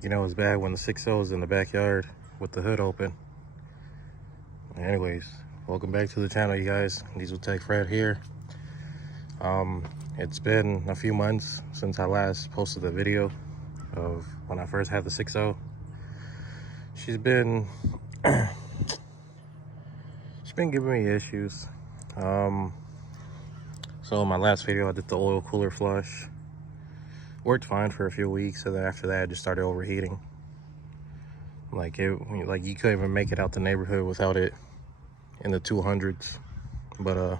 You know it's bad when the 6.0 is in the backyard with the hood open. Anyways, welcome back to the channel, you guys. Diesel Tech Fred here. It's been a few months since I last posted a video of when I first had the 6.0. She's been giving me issues. So in my last video I did the oil cooler flush. Worked fine for a few weeks, and then after that it just started overheating. Like you couldn't even make it out the neighborhood without it in the 200s, but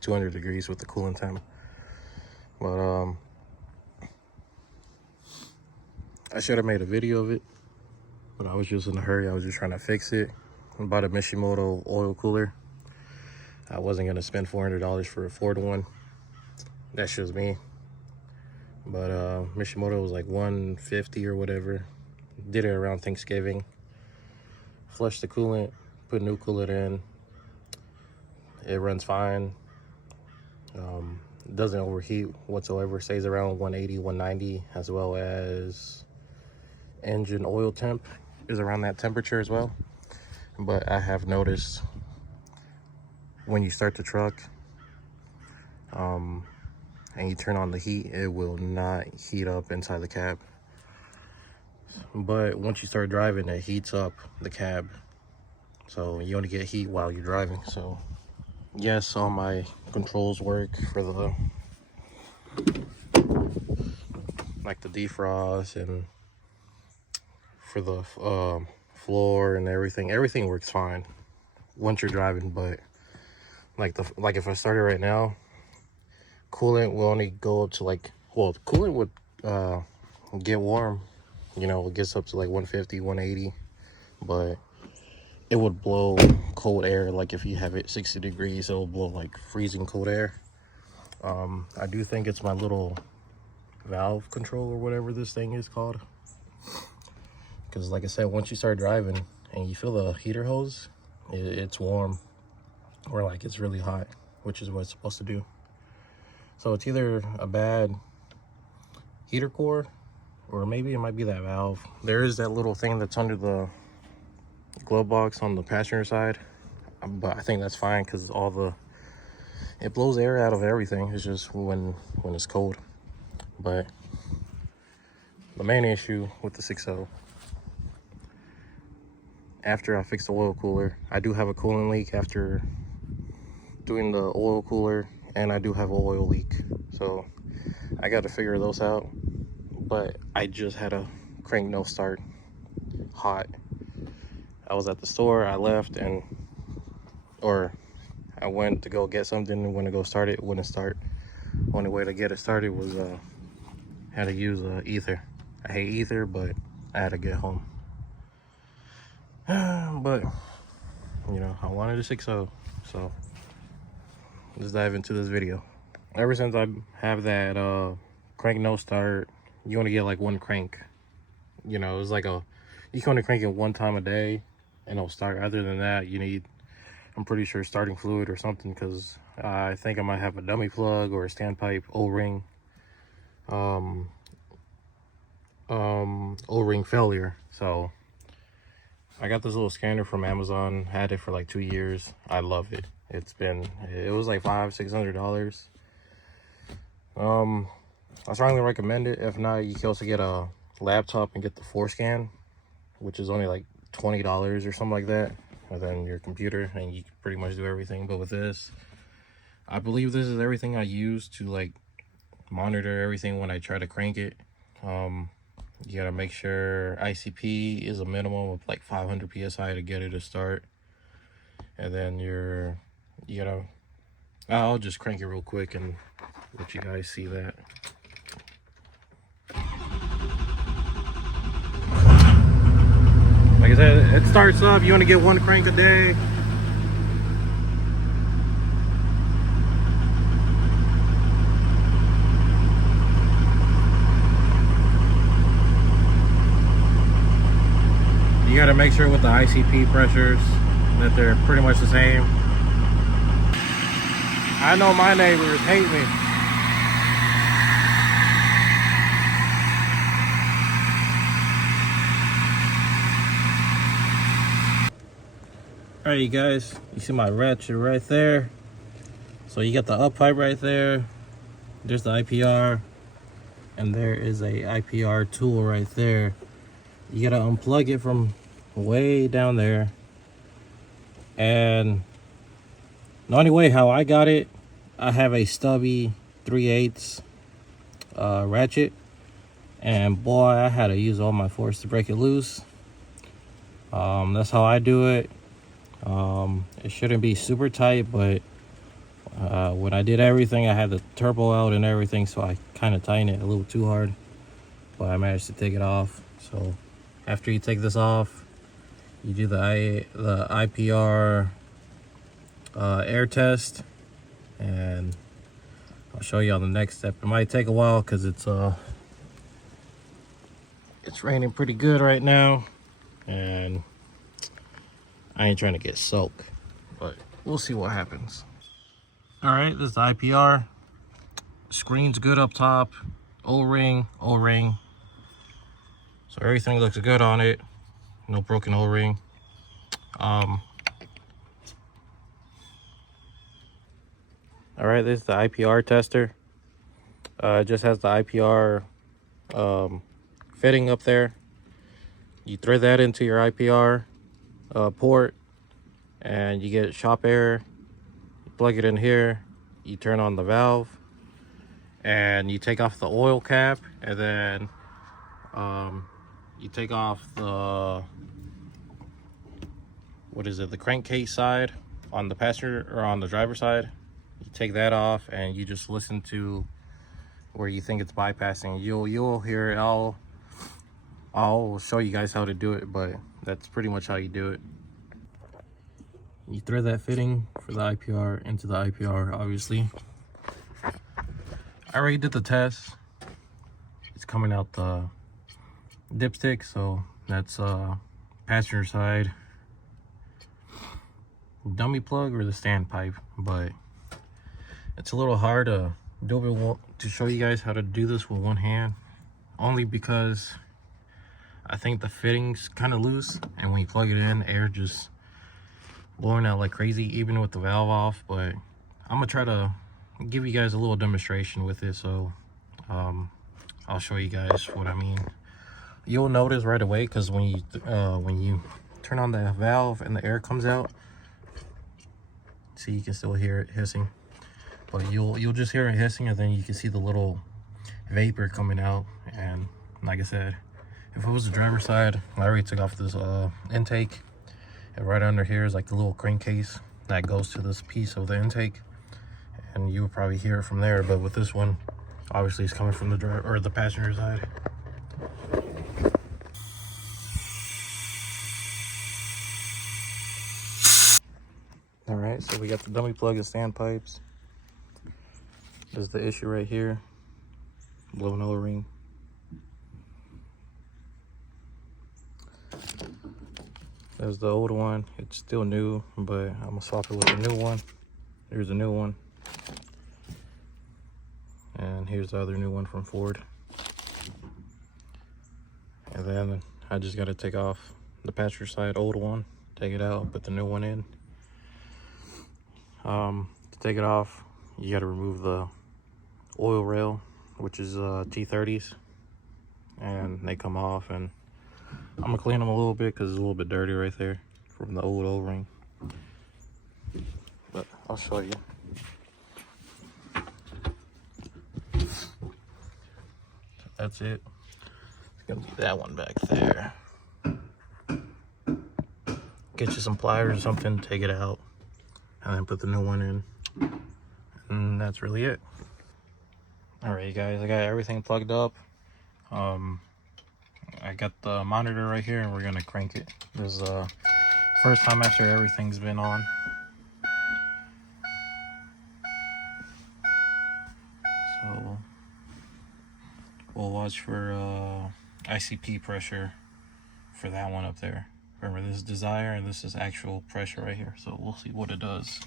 200 degrees with the cooling temp. But I should have made a video of it, but I was just in a hurry. I was just trying to fix it. I bought a Mishimoto oil cooler. I wasn't gonna spend $400 for a Ford one. That's just me. But Mishimoto was like $150 or whatever. Did it around Thanksgiving. Flushed the coolant, put new coolant in. It runs fine. Doesn't overheat whatsoever. Stays around 180, 190, as well as engine oil temp is around that temperature as well. But I have noticed when you start the truck and you turn on the heat, it will not heat up inside the cab. But once you start driving, it heats up the cab, so you only get heat while you're driving. So yes, all my controls work for the like the defrost and for the floor and everything works fine once you're driving. But like if I started right now, coolant will only go up to coolant would get warm, you know, it gets up to like 150, 180, but it would blow cold air. Like if you have it 60 degrees, it will blow like freezing cold air. I do think it's my little valve control or whatever this thing is called, because like I said, once you start driving and you feel the heater hose, it's warm, or like it's really hot, which is what it's supposed to do. So it's either a bad heater core, or maybe it might be that valve. There is that little thing that's under the glove box on the passenger side, but I think that's fine because it blows air out of everything. It's just when it's cold. But the main issue with the 6.0, after I fixed the oil cooler, I do have a coolant leak after doing the oil cooler, and I do have an oil leak, so I got to figure those out. But I just had a crank no start hot. I was at the store, I left, or I went to go get something and went to go start it, it wouldn't start. Only way to get it started was had to use ether. I hate ether, but I had to get home. But you know, I wanted a 6.0, so let's dive into this video. Ever since I have that crank no start, you only get like one crank. You know, it's like you can only crank it one time a day and it'll start. Other than that, you need, I'm pretty sure, starting fluid or something, because I think I might have a dummy plug or a standpipe O-ring O-ring failure. So I got this little scanner from Amazon, had it for like 2 years. I love it. It was like $500-600. I strongly recommend it. If not, you can also get a laptop and get the 4Scan, which is only like $20 or something like that, and then your computer, and you can pretty much do everything. But with this, I believe this is everything I use to like monitor everything when I try to crank it. You gotta make sure ICP is a minimum of like 500 psi to get it to start, and then I'll just crank it real quick and let you guys see that. Like I said, it starts up. You want to get one crank a day. You got to make sure with the ICP pressures that they're pretty much the same. I know my neighbors hate me. Alright, you guys, you see my ratchet right there. So you got the up pipe right there. There's the IPR, and there is a IPR tool right there. You gotta unplug it from way down there. And the only way how I got it, I have a stubby 3/8 ratchet, and boy, I had to use all my force to break it loose. That's how I do it. It shouldn't be super tight, but when I did everything, I had the turbo out and everything, so I kind of tightened it a little too hard, but I managed to take it off. So after you take this off, you do the IPR air test, and I'll show you on the next step. It might take a while because it's raining pretty good right now, and I ain't trying to get soaked, but we'll see what happens. All right, this is the IPR. Screen's good up top. O-ring. So everything looks good on it. No broken O-ring. All right, this is the IPR tester. It just has the IPR fitting up there. You thread that into your IPR port, and you get shop air. You plug it in here. You turn on the valve, and you take off the oil cap, and then you take off the the crankcase side on the passenger or on the driver's side. You take that off, and you just listen to where you think it's bypassing. You'll hear it. I'll show you guys how to do it, but that's pretty much how you do it. You thread that fitting for the IPR into the IPR, obviously. I already did the test. It's coming out the dipstick, so that's passenger side dummy plug or the standpipe, but it's a little hard to show you guys how to do this with one hand, only because I think the fitting's kind of loose, and when you plug it in, air just blowing out like crazy, even with the valve off. But I'm gonna try to give you guys a little demonstration with it, so I'll show you guys what I mean. You'll notice right away, because when you turn on the valve and the air comes out, see, you can still hear it hissing, but you'll just hear it hissing, and then you can see the little vapor coming out. And like I said, if it was the driver's side, I already took off this intake, and right under here is like the little crankcase that goes to this piece of the intake, and you would probably hear it from there. But with this one, obviously it's coming from the driver or the passenger side. All right, so we got the dummy plug and standpipes. There's the issue right here, blown O-ring. There's the old one. It's still new, but I'm gonna swap it with the new one. Here's the new one, and here's the other new one from Ford. And then I just gotta take off the passenger side old one, take it out, put the new one in. To take it off, you gotta remove the oil rail, which is T30s, and they come off, and I'm gonna clean them a little bit because it's a little bit dirty right there from the old O-ring, but I'll show you. So that's it. It's gonna be that one back there. Get you some pliers or something, take it out, and then put the new one in, and that's really it. All right, guys, I got everything plugged up. I got the monitor right here, and we're gonna crank it. This is first time after everything's been on. So we'll watch for ICP pressure for that one up there. Remember, this is desire and this is actual pressure right here, so we'll see what it does.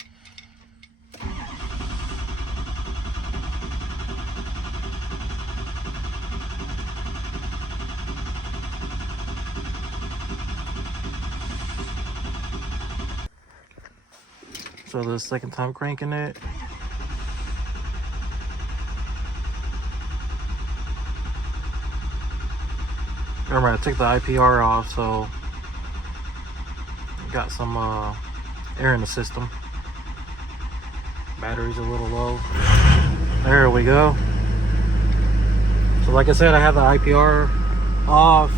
So the second time cranking it. Remember, I took the IPR off, so got some air in the system. Battery's a little low. There we go. So like I said, I had the IPR off,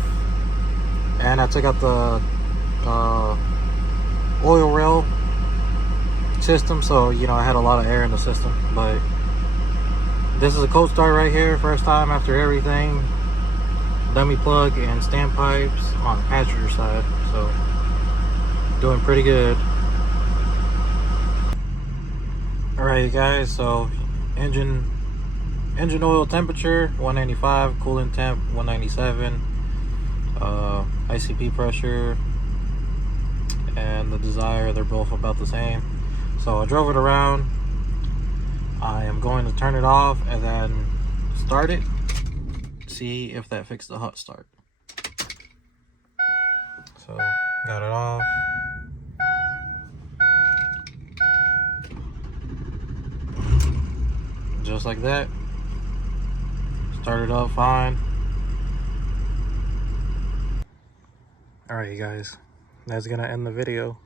and I took out the oil rail system, so you know I had a lot of air in the system. But this is a cold start right here, first time after everything. Dummy plug and standpipes on the passenger side, so doing pretty good. All right, you guys, so engine oil temperature 195, coolant temp 197, ICP pressure and the desire, they're both about the same. So I drove it around. I am going to turn it off and then start it, see if that fixed the hot start. So got it off. Just like that. Started up fine. All right, you guys, that's gonna end the video.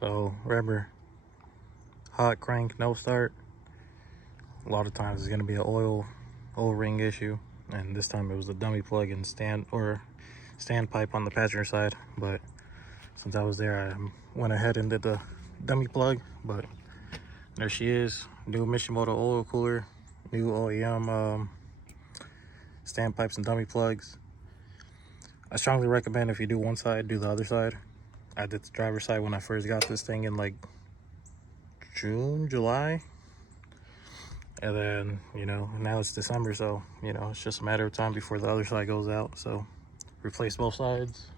So remember, hot crank, no start. A lot of times it's gonna be an oil ring issue, and this time it was a dummy plug and standpipe on the passenger side. But since I was there, I went ahead and did the dummy plug. But there she is, new Mishimoto oil cooler, new OEM standpipes and dummy plugs. I strongly recommend, if you do one side, do the other side. I did the driver's side when I first got this thing in like June, July. And then, you know, now it's December, so, you know, it's just a matter of time before the other side goes out. So, replace both sides.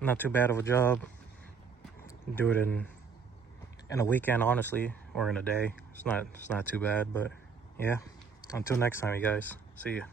Not too bad of a job. Do it in a weekend, honestly, or in a day. It's not too bad, but yeah. Until next time, you guys. See ya.